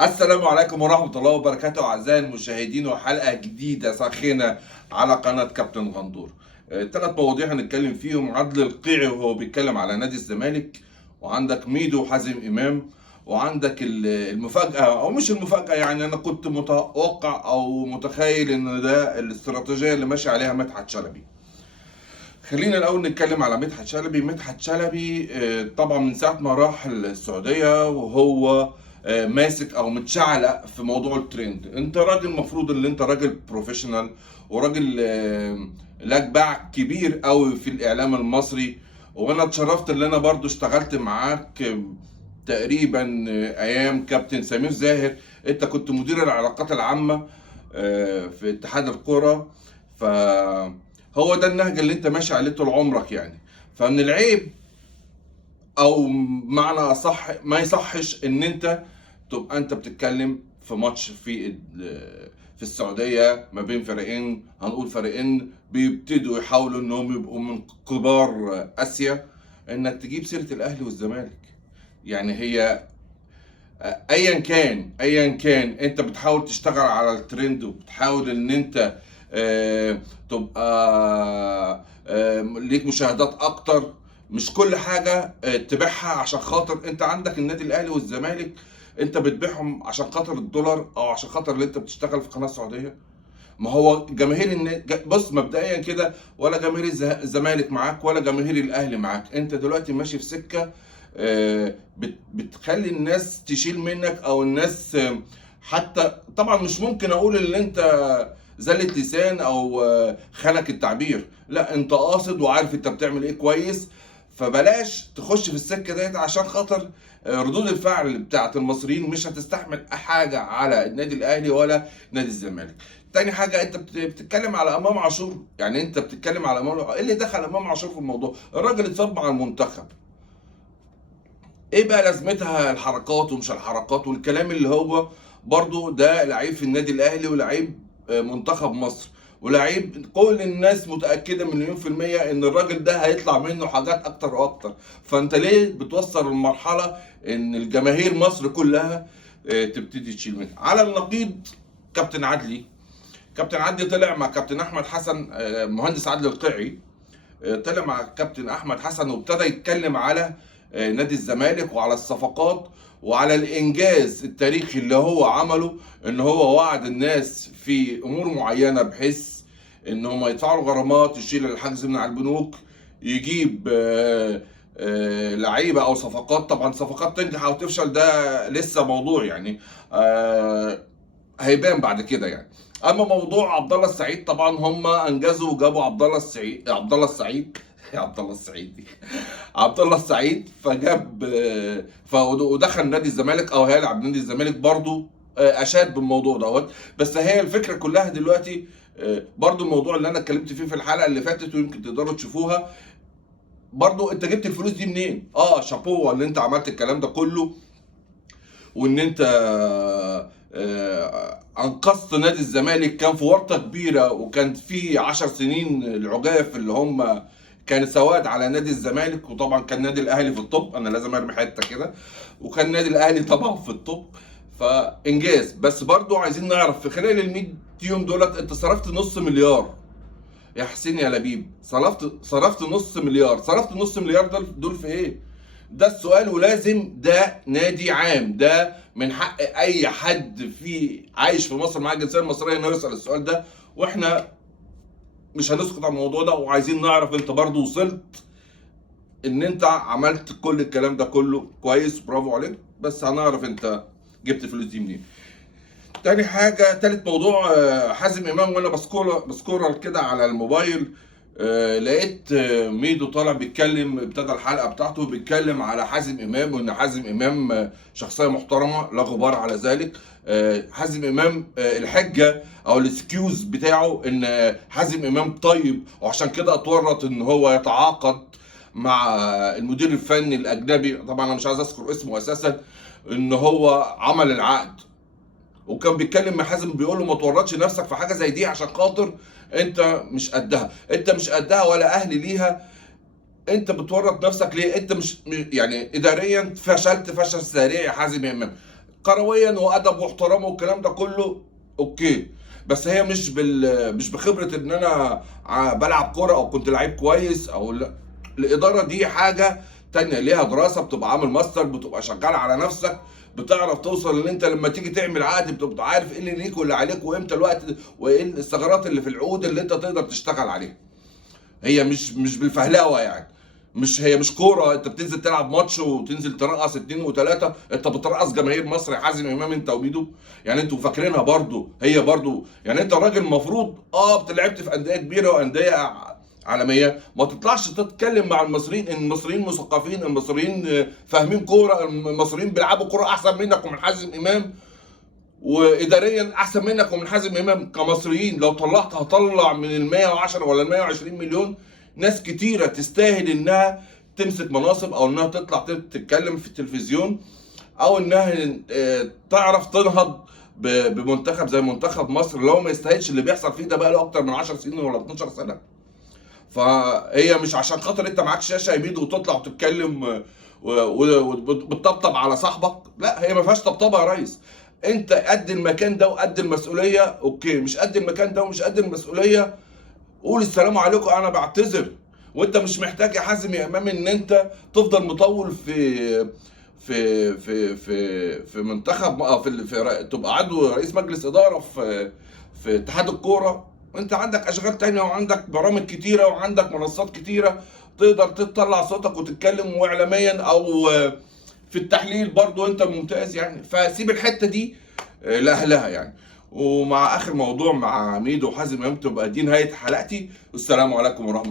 السلام عليكم ورحمة الله وبركاته أعزائي المشاهدين، وحلقة جديدة ساخنة على قناة كابتن غندور. 3 مواضيع هنتكلم فيهم: عدل القيعي وهو بيتكلم على نادي الزمالك، وعندك ميدو وحازم إمام، وعندك المفاجأة أو مش المفاجأة، يعني أنا كنت متوقع أو متخيل إن ده الاستراتيجية اللي ماشي عليها مدحت شلبي. خلينا الأول نتكلم على مدحت شلبي. مدحت شلبي طبعا من ساعة ما راح السعودية وهو ماسك أو متشعلق في موضوع الترند. أنت راجل المفروض إن أنت راجل بروفيشنال، وراجل لك باع كبير قوي في الإعلام المصري، وأنا اتشرفت إن أنا برضو اشتغلت معاك تقريبا أيام كابتن سمير زاهر. أنت كنت مدير العلاقات العامة في اتحاد الكرة، ف هو ده النهج اللي انت ماشي عليه طول عمرك يعني. فمن العيب او معنى اصح ما يصحش ان انت تبقى انت بتتكلم في ماتش في السعوديه ما بين فريقين، هنقول فريقين بيبتدوا يحاولوا انهم يبقوا من كبار اسيا، انك تجيب سيره الاهلي والزمالك. يعني هي ايا كان انت بتحاول تشتغل على الترند، وبتحاول ان انت تبقى ليك مشاهدات اكتر. مش كل حاجه تبيعها عشان خاطر انت عندك النادي الاهلي والزمالك، انت بتبيعهم عشان خاطر الدولار او عشان خاطر اللي انت بتشتغل في قناه سعوديه. ما هو جماهير بص مبدئيا كده، ولا جماهير الزمالك معاك ولا جماهير الاهلي معاك. انت دلوقتي ماشي في سكه بتخلي الناس تشيل منك، او الناس حتى طبعا مش ممكن اقول ان انت زلة لسان او خانك التعبير، لا انت قاصد وعارف انت بتعمل ايه كويس. فبلاش تخش في السكه ديت عشان خاطر ردود الفعل بتاعت المصريين مش هتستحمل حاجه على النادي الاهلي ولا نادي الزمالك. تاني حاجه، انت بتتكلم على امام عاشور. يعني انت بتتكلم على ايه اللي دخل امام عاشور في الموضوع؟ الراجل اتصاب مع المنتخب. ايه بقى لازمتها الحركات ومش الحركات والكلام اللي هو برضو ده لعيب في النادي الاهلي ولعيب منتخب مصر ولعيب كل الناس متأكدة مليون في المية ان الراجل ده هيطلع منه حاجات اكتر واكتر. فانت ليه بتوصل المرحلة ان الجماهير مصر كلها تبتدي تشيل منه؟ على النقيض كابتن عدلي طلع مع كابتن احمد حسن، مهندس عدلي القيعي طلع مع كابتن احمد حسن وابتدى يتكلم على نادي الزمالك وعلى الصفقات وعلى الانجاز التاريخي اللي هو عمله، ان هو وعد الناس في امور معينه بحيث ان هم يدفعوا غرامات، يشيل الحجز من على البنوك، يجيب لعيبه او صفقات. طبعا صفقات تنجح او تفشل ده لسه موضوع يعني هيبان بعد كده يعني. اما موضوع عبد الله السعيد، طبعا هم انجزوا وجابوا عبد الله السعيد عبد الله السعيد عبد الله السعيد فجاب ودخل نادي الزمالك او هيلعب نادي الزمالك برضو. اشاد بالموضوع دوت. بس هي الفكره كلها دلوقتي برضو الموضوع اللي انا اتكلمت فيه في الحلقه اللي فاتت ويمكن تقدروا تشوفوها. برضو انت جبت الفلوس دي منين؟ شابوه اللي انت عملت الكلام ده كله، وان انت انقذت نادي الزمالك. كان في ورطه كبيره، وكان في 10 سنين العجاف اللي هم كان سواد على نادي الزمالك. وطبعا كان نادي الاهلي في الطب، انا لازم ارمي حته كده، وكان نادي الاهلي طبعا في الطب. فانجاز. بس برضو عايزين نعرف في خلال ال 100 يوم دولت انت صرفت نص مليار يا حسين يا لبيب. صرفت نص مليار. صرفت نص مليار دول في ايه؟ ده السؤال. ولازم ده نادي عام، ده من حق اي حد عايش في مصر معاه الجنسيه المصريه انه يسال السؤال ده، واحنا مش هنسكت على الموضوع ده. وعايزين نعرف انت برضو وصلت ان انت عملت كل الكلام ده كله كويس، برافو عليك، بس هنعرف انت جبت الفلوس دي منين. تالت موضوع حازم امام. وانا بسكرر كده على الموبايل لقيت ميدو طالع بيتكلم، ابتدى الحلقه بتاعته بيتكلم على حازم امام، وان حازم امام شخصيه محترمه لا غبار على ذلك. حازم امام الحجه او الاكسكيوز بتاعه ان حازم امام طيب، وعشان كده اتورط ان هو يتعاقد مع المدير الفني الاجنبي. طبعا انا مش عايز اذكر اسمه اساسا، ان هو عمل العقد. وكان بيتكلم مع حازم بيقول له ما تورطش نفسك في حاجه زي دي عشان خاطر انت مش قدها. انت مش قدها ولا اهلي ليها. انت بتورط نفسك ليه؟ انت مش يعني اداريا فشلت فشل ذريع يا حازم امام. كرويا وادب واحترام والكلام ده كله اوكي، بس هي مش بخبره ان انا بلعب كوره او كنت لعيب كويس او لا. الاداره دي حاجه تانية، ليها دراسه، بتبقى عامل ماستر، بتبقى شغال على نفسك، بتعرف توصل ان انت لما تيجي تعمل عقد بتبقى عارف ايه اللي ليك واللي عليك وامتى الوقت وايه الثغرات اللي في العقود اللي انت تقدر تشتغل عليها. هي مش بالفهلوه يعني. مش كوره انت بتنزل تلعب ماتش وتنزل ترقص اتنين وتلاته، انت بترقص جماهير مصر يا حازم امام انت وميدو. يعني انتوا فاكرينها برضو هي برضو يعني انت راجل المفروض لعبت في انديه كبيره وانديه عالميه، ما تطلعش تتكلم مع المصريين ان المصريين مثقفين، المصريين فاهمين كوره، المصريين بيلعبوا كوره احسن منك ومن حازم امام، واداريا احسن منك ومن حازم امام. كمصريين لو طلعت هطلع من ال 110 ولا ال 120 مليون ناس كتيره تستاهل انها تمسك مناصب او انها تطلع تتكلم في التلفزيون او انها تعرف تنهض بمنتخب زي منتخب مصر اللي هو ما يستاهلش اللي بيحصل فيه ده بقى له اكتر من 10 سنين ولا 12 سنه. فهي مش عشان خاطر انت معاك شاشه يمين وتطلع وتتكلم وبتطبطب على صاحبك، لا هي ما فيهاش طبطبه يا ريس. انت قد المكان ده وقد المسؤوليه اوكي، مش قد المكان ده ومش قد المسؤوليه قول السلام عليكم انا بعتذر. وانت مش محتاج يا حازم يا امام ان انت تفضل مطول في منتخب تبقى عضو رئيس مجلس اداره في اتحاد الكوره. انت عندك اشغال تانية وعندك برامج كتيره وعندك منصات كتيره تقدر تطلع صوتك وتتكلم، واعلاميا او في التحليل برضو انت ممتاز يعني. فسيب الحته دي لاهلها يعني. ومع اخر موضوع مع ميدو وحازم امام تبقى دي نهايه حلقتي. والسلام عليكم ورحمه